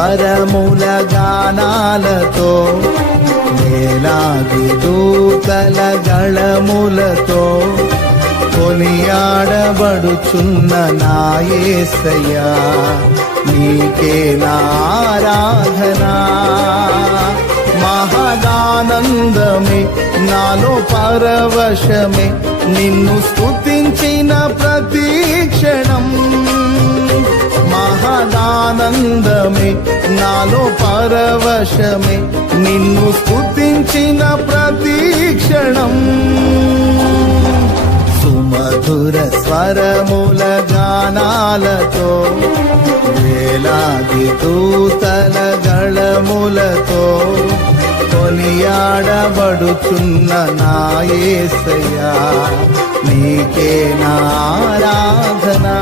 స్వరముల గానాలతో వేలాది దూతల గళములతో కొనియాడబడుచున్న నా యేసయ్యా నీకే నా ఆరాధనా. మహదానందమే నాలో పరవశమే నిన్ను స్తుతించిన ప్రతి క్షణం. మహదానందమే నాలో పరవశమే నిన్ను స్తుతించిన ప్రతి క్షణం. సుమధుర స్వరముల గానాలతో వేలాది దూతల గళములతో కొనియాడబడుచున్న నా యేసయ్యా నీకే నా ఆరాధనా.